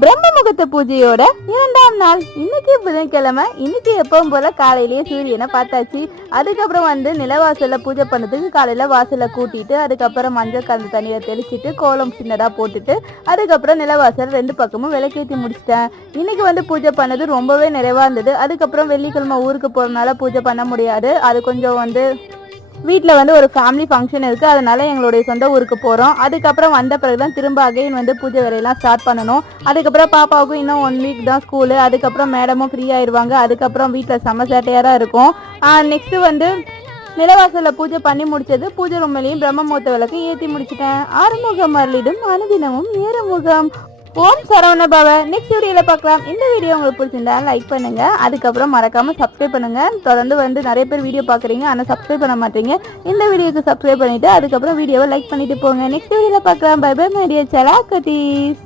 பிரம்ம முகூர்த்த பூஜையோட 2ஆம் நாள். இன்னைக்கு புதன்கிழமை. இன்னைக்கு எப்பவும் போல காலையிலேயே சூரியனை பார்த்தாச்சு. அதுக்கப்புறம் நிலவாசல்ல பூஜை பண்ணதுக்கு காலையில வாசல்ல கூட்டிட்டு அதுக்கப்புறம் மஞ்சள் கலந்து தண்ணியை தெளிச்சிட்டு கோலம் சின்னதா போட்டுட்டு அதுக்கப்புறம் நிலவாசல் 2 பக்கமும் விளக்கேற்றி முடிச்சிட்டேன். இன்னைக்கு பூஜை பண்ணது ரொம்பவே நிறைவா இருந்தது. அதுக்கப்புறம் வெள்ளிக்கிழமை ஊருக்கு போறதுனால பூஜை பண்ண முடியாது. அது கொஞ்சம் வீட்டில் ஒரு ஃபேமிலி ஃபங்க்ஷன் இருக்குது. அதனால் எங்களுடைய சொந்த ஊருக்கு போகிறோம். அதுக்கப்புறம் வந்த பிறகு தான் திரும்ப அகைன் பூஜை வேலையெல்லாம் ஸ்டார்ட் பண்ணணும். அதுக்கப்புறம் பாப்பாவுக்கும் இன்னும் 1 வீக் தான் ஸ்கூலு. அதுக்கப்புறம் மேடமும் ஃப்ரீ ஆயிடுவாங்க. அதுக்கப்புறம் வீட்டில் செம்ம சேட்டையாக தான் இருக்கும். நெக்ஸ்ட்டு நிலவாசலில் பூஜை பண்ணி முடிச்சது. பூஜை ரூம்லையும் பிரம்ம முகூர்த்த விளக்கு ஏற்றி முடிச்சிட்டேன். ஆறுமுகம் அருளிடும் அனுதினமும் ஏறுமுகம். ஓம் சரவண பவ. நெக்ஸ்ட் வீடியோவில் பார்க்கலாம். இந்த வீடியோ உங்களுக்கு பிடிச்சிருந்தா லைக் பண்ணுங்க. அதுக்கப்புறம் மறக்காம சப்ஸ்கிரைப் பண்ணுங்க. தொடர்ந்து நிறைய பேர் வீடியோ பார்க்குறீங்க, ஆனால் சப்ஸ்கிரைப் பண்ண மாட்டீங்க. இந்த வீடியோக்கு சப்ஸ்கிரைப் பண்ணிட்டு அதுக்கப்புறம் வீடியோவை லைக் பண்ணிட்டு போங்க. நெக்ஸ்ட் வீடியோவில் பார்க்கலாம். பை பை மை டியர் செல்லா குட்டீஸ்.